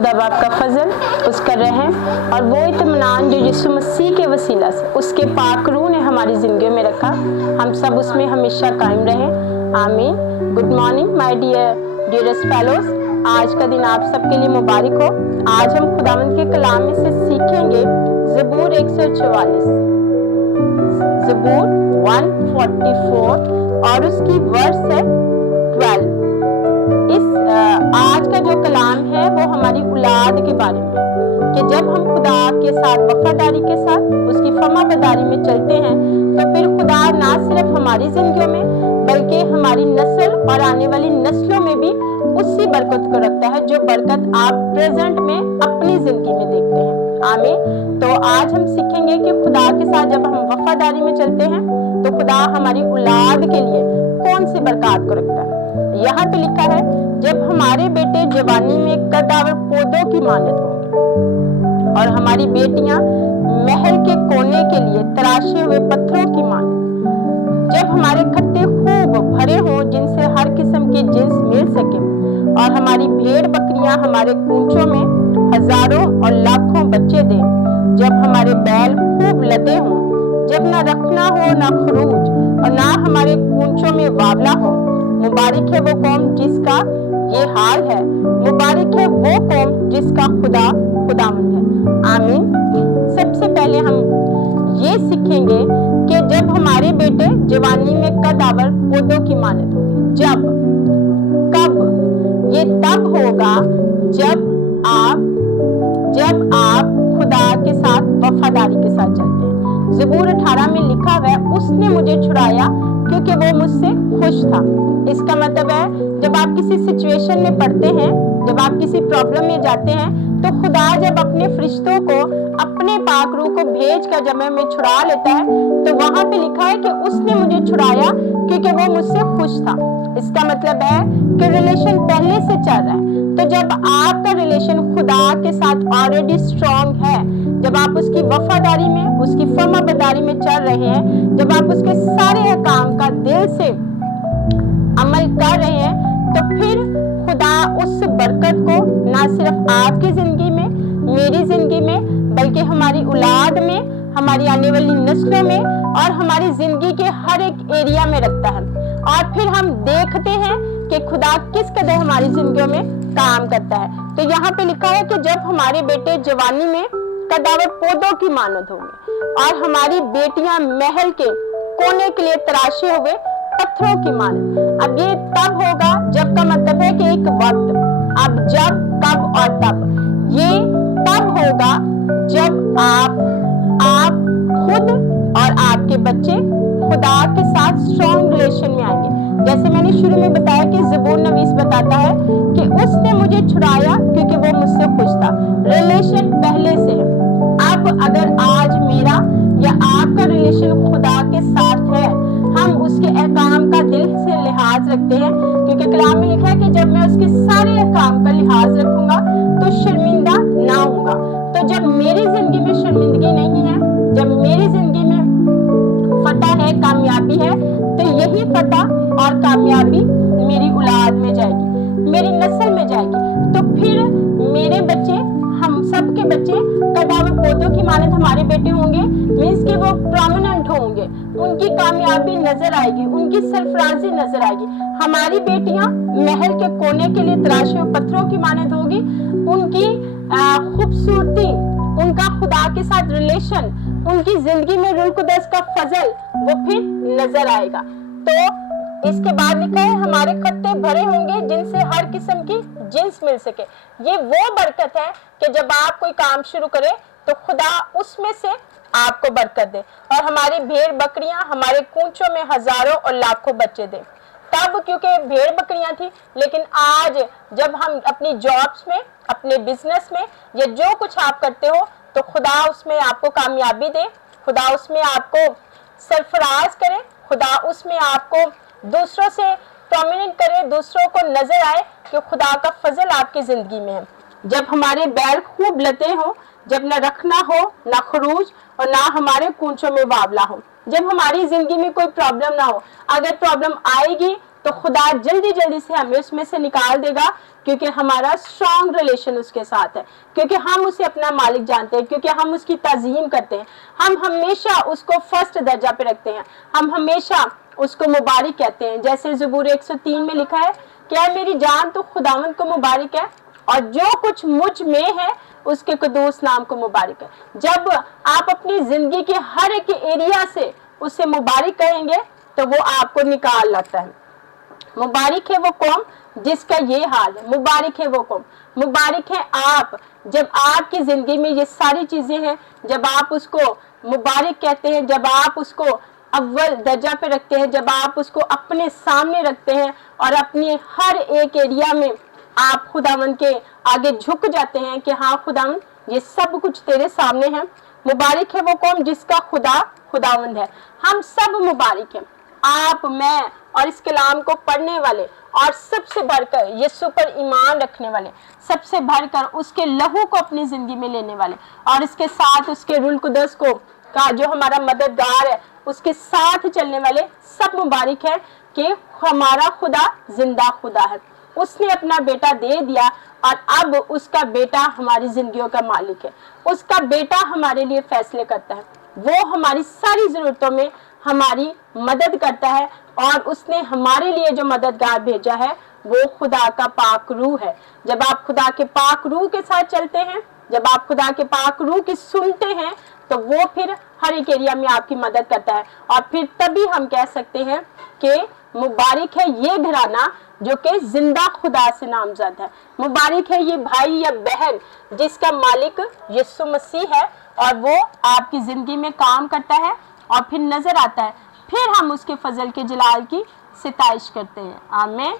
खुदा बाप का फजल, उसका रहम और वो इत्मीनान जो यीशु मसीह के वसीला से उसके पाक रूह ने हमारी ज़िंदगियों में रखा, हम सब उसमें हमेशा कायम रहें। आमीन। Good morning my dearest fellows. आज का दिन आप सबके लिए मुबारक हो। आज हम खुदावंद के कलाम में से सीखेंगे ज़बूर 144, ज़बूर 144 और उसकी वर्स है 12। आज का जो कलाम है वो हमारी औलाद के बारे में, कि जब हम खुदा के साथ वफादारी के साथ उसकी फरमाबरदारी में चलते हैं तो फिर खुदा ना सिर्फ हमारी जिंदगियों में बल्कि हमारी नस्ल और आने वाली नस्लों में भी उसी बरकत को रखता है जो बरकत आप प्रेजेंट में अपनी जिंदगी में देखते हैं। आमीन। तो आज हम सीखेंगे कि खुदा के साथ जब हम वफादारी में चलते हैं तो खुदा हमारी औलाद के लिए कौन सी बरकत को रखता है। यहाँ पे लिखा है, जब हमारे बेटे जवानी में कदावर पौधों की मानद होंगे और हमारी बेटियां महल के कोने के लिए तराशे हुए पत्थरों की मानद, जब हमारे खत्ते खूब भरे हों जिनसे हर किस्म की जिन्स मिल सके और हमारी भेड़ बकरियां हमारे कूंचों में हजारों और लाखों बच्चे दें, जब हमारे बैल खूब लदे हों, जब ना रखना हो ना खरूज और ना हमारे कूंचों में वावला हो। मुबारक है वो कौम जिसका ये हाल है, मुबारक है वो कौम जिसका खुदा खुदावंद है। आमीन। सबसे पहले हम ये सीखेंगे कि जब हमारे बेटे जवानी में कदावर पौधों की मानद होगी, जब कब ये तब होगा जब आप खुदा के साथ वफादारी के साथ चलते हैं। ज़बूर 18 में लिखा हुआ है, उसने मुझे छुड़ाया क्योंकि वो मुझसे खुश था। इसका मतलब है जब आप किसी सिचुएशन में पड़ते हैं, जब आप किसी प्रॉब्लम में जाते हैं तो खुदा जब अपने फरिश्तों को अपने पाक रूह को भेज कर जब हमें छुड़ा लेता है तो वहां पे लिखा है कि उसने मुझे छुड़ाया क्योंकि वो मुझसे खुश था। इसका मतलब है कि रिलेशन पहले से चल रहा है। तो जब आपका रिलेशन खुदा के साथ ऑलरेडी स्ट्रॉन्ग है, जब आप उसकी वफादारी में उसकी फरमाबरदारी में चल रहे हैं, जब आप उसके सारे काम का दिल से अमल कर रहे हैं तो फिर खुदा उस बरकत को ना सिर्फ आपकी जिंदगी में, मेरी जिंदगी में, बल्कि हमारी औलाद में, हमारी आने वाली नस्लों में और हमारी जिंदगी के हर एक एरिया में रखता है। और फिर हम देखते हैं कि खुदा किस कदर हमारी जिंदगियों में काम करता है। तो यहाँ पे लिखा है कि जब हमारे बेटे जवानी में कदावर पौधों की मानद होंगे और हमारी बेटियां महल के कोने के लिए तराशे हुए पत्थरों की मानद। अब ये तब होगा, जब का मतलब है कि एक वक्त, अब जब, कब और तब, ये तब होगा जब आप खुद और आपके बच्चे खुदा के साथ स्ट्रॉन्ग रिलेशन में आएंगे। जैसे मैंने शुरू में बताया कि ज़बूर नवीस बताता है कि उसने मुझे छुड़ाया क्योंकि वो मुझसे खुश था। रिलेशन पहले से है। अब अगर आज मेरा या आपका रिलेशन खुदा के साथ है, हम उसके अहकाम का दिल से लिहाज रखते हैं, क्योंकि कलाम में लिखा है कि जब मैं उसके सारे अहकाम का लिहाज रखूंगा तो शर्मिंदा ना होऊंगा। तो जब मेरी जिंदगी में शर्मिंदगी नहीं है, जब मेरी जिंदगी में फतह है, कामयाबी है, तो यही फतह और कामयाबी मेरी औलाद में जाएगी, मेरी नस्ल में जाएगी। तो फिर मेरे बच्चे, हम सब के बच्चे कदावर पौधों की मानद हमारे बेटे होंगे, मीन्स कि वो प्रोमिनेंट होंगे, उनकी कामयाबी नजर आएगी, उनकी सरफराजी नजर आएगी। हमारी बेटियां महल के कोने के लिए तराशे पत्थरों की मानद होगी, उनकी खूबसूरती, उनका खुदा के साथ रिलेशन, उनकी जिंदगी में रूह कुदस का फजल वो फिर नजर आएगा। तो इसके बाद लिखा है, हमारे खत्ते भरे होंगे जिनसे हर किस्म की जिन्स मिल सके। ये वो बरकत है कि जब आप कोई काम शुरू करें तो खुदा उसमें से आपको बरकत दे और हमारी भेड़ बकरियां हमारे कूंचों में हजारों और लाखों बच्चे दे। तब क्योंकि भेड़ बकरियां थी, लेकिन आज जब हम अपनी जॉब्स में, अपने बिजनेस में या जो कुछ आप करते हो तो खुदा उसमें आपको कामयाबी दे, खुदा उसमें आपको सरफराज करे, खुदा उसमें आपको दूसरों से प्रोमिनेंट करे, दूसरों को नजर आए कि खुदा का फजल आपकी जिंदगी में है। जब हमारे बैल खूब लदे हो, जब न रखना हो ना खरूज और ना हमारे कूंचों में वावला हो, जब हमारी जिंदगी में कोई प्रॉब्लम ना हो। अगर प्रॉब्लम आएगी तो खुदा जल्दी जल्दी से हमें उसमें से निकाल देगा, क्योंकि हमारा स्ट्रॉन्ग रिलेशन उसके साथ है, क्योंकि हम उसे अपना मालिक जानते हैं, क्योंकि हम उसकी ताज़ीम करते हैं, हम हमेशा उसको फर्स्ट दर्जा पे रखते हैं, हम हमेशा उसको मुबारक कहते हैं। जैसे ज़बूर 103 में लिखा है, क्या मेरी जान तो खुदावंद को मुबारक है और जो कुछ मुझ में है उसके कुदूस नाम को मुबारक है। जब आप अपनी जिंदगी के हर एक एरिया से उसे मुबारक कहेंगे तो वो आपको निकाल लाता है। मुबारक है वो कौम जिसका ये हाल है, मुबारक है वो कौम, मुबारक है आप जब आपकी जिंदगी में ये सारी चीजें हैं, जब आप उसको मुबारक कहते हैं, जब आप उसको अव्वल दर्जा पे रखते हैं, जब आप उसको अपने सामने रखते हैं और अपनी हर एक एरिया में आप खुदावंद के आगे झुक जाते हैं कि हाँ खुदावंद ये सब कुछ तेरे सामने है। मुबारक है वो कौम जिसका खुदा खुदावंद है। हम सब मुबारक हैं, आप, मैं और इस कलाम को पढ़ने वाले, और सबसे बढ़कर यीशु पर ईमान रखने वाले, सबसे बढ़कर उसके लहू को अपनी जिंदगी में लेने वाले, और इसके साथ उसके रूह कुदस को का जो हमारा मददगार है उसके साथ चलने वाले सब मुबारक है कि हमारा खुदा जिंदा खुदा है। उसने अपना बेटा दे दिया और अब उसका बेटा हमारी जिंदगियों का मालिक है। उसका बेटा हमारे लिए फैसले करता है, वो हमारी सारी जरूरतों में हमारी मदद करता है, और उसने हमारे लिए जो मददगार भेजा है वो खुदा का पाक रूह है। जब आप खुदा के पाक रूह के साथ चलते हैं, जब आप खुदा के पाक रूह की सुनते हैं, तो वो फिर हर एक एरिया में आपकी मदद करता है, और फिर तभी हम कह सकते हैं कि मुबारक है ये घराना जो कि जिंदा खुदा से नामजद है। मुबारक है ये भाई या बहन जिसका मालिक यीशु मसीह है, और वो आपकी जिंदगी में काम करता है और फिर नजर आता है, फिर हम उसके फजल के जलाल की सिताइश करते हैं। आमीन।